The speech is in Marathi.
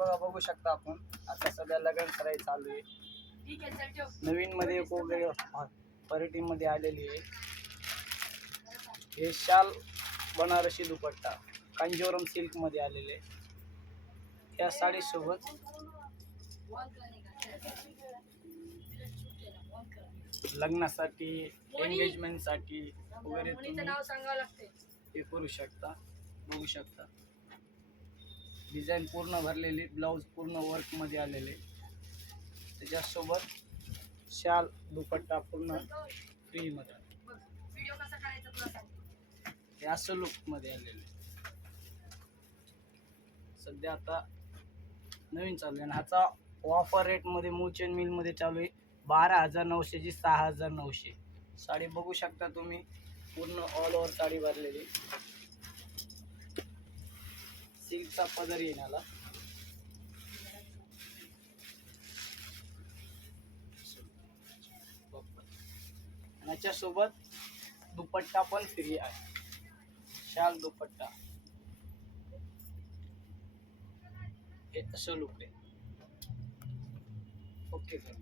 बघा, बघू शकता आपण आता सध्या लग्न सराई चालू आहे. नवीन मध्ये व्हरायटी मध्ये आलेली आहे. हे शाल बनारसी दुपट्टा कांजीवरम सिल्क मध्ये आलेले. या साडी सोबत लग्नासाठी एंगेजमेंटसाठी वगैरे तुम्ही हे करू शकता. बघू शकता डिझाईन पूर्ण भरलेली, ब्लाऊज पूर्ण वर्क मध्ये आलेले. त्याच्यासोबत शाल दुपट्टा पूर्ण फ्री मध्ये. हे असं लुक मध्ये आलेले. सध्या आता नवीन चालू आहे आणि ह्याचा ऑफर रेट मध्ये मूलचंद मिल मध्ये चालू आहे. 12,900 ची 6,900 साडी. बघू शकता तुम्ही पूर्ण ऑल ओव्हर साडी भरलेली. सिल्कचा पदर येण्याला. याच्यासोबत दुपट्टा पण फ्री आहे. शाल दुपट्टा हे असं लुक आहे. Okay sir.